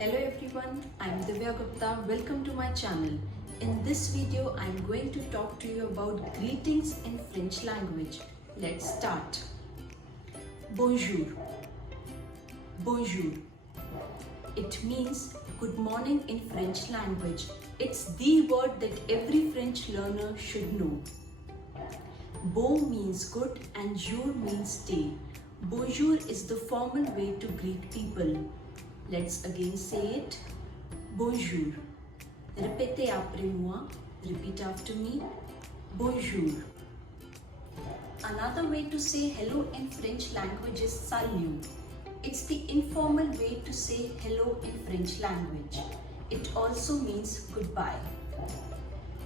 Hello everyone, I am Divya Gupta. Welcome to my channel. In this video, I am going to talk to you about greetings in French language. Let's start. Bonjour. Bonjour. It means good morning in French language. It's the word that every French learner should know. Bon means good and jour means day. Bonjour is the formal way to greet people. Let's again say it. Bonjour. Répétez après moi. Repeat after me. Bonjour. Another way to say hello in French language is salut. It's the informal way to say hello in French language. It also means goodbye.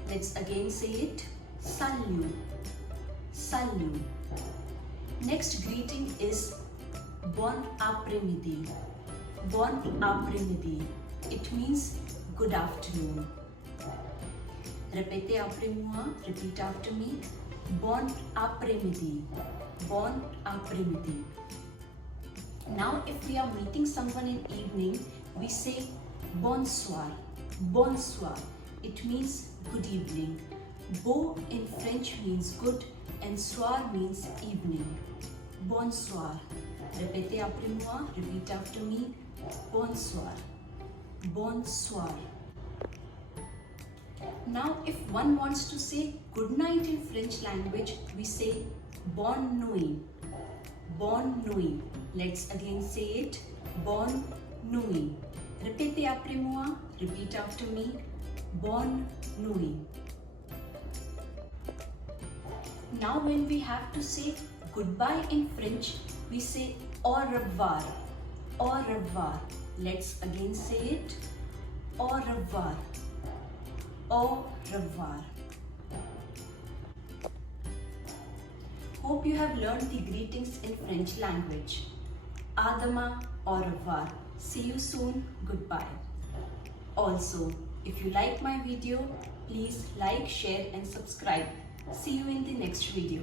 Let's again say it. Salut. Salut. Next greeting is Bon après-midi. Bon après-midi. It means good afternoon. Répétez après moi. Repeat after me. Bon après-midi. Bon après-midi. Now, if we are meeting someone in evening, we say Bonsoir. Bonsoir. It means good evening. Beau in French means good and soir means evening. Bonsoir. Répétez après moi. Repeat after me. Bonsoir. Bonsoir. Now, if one wants to say good night in French language, we say Bonne nuit. Bonne nuit. Let's again say it. Bonne nuit. Répétez après moi. Repeat after me. Bonne nuit. Now, when we have to say goodbye in French, we say au revoir. Au revoir. Let's again say it. Au revoir. Au revoir. Hope you have learned the greetings in French language. À demain, au revoir. See you soon, goodbye. Also, if you like my video, please like, share and subscribe. See you in the next video.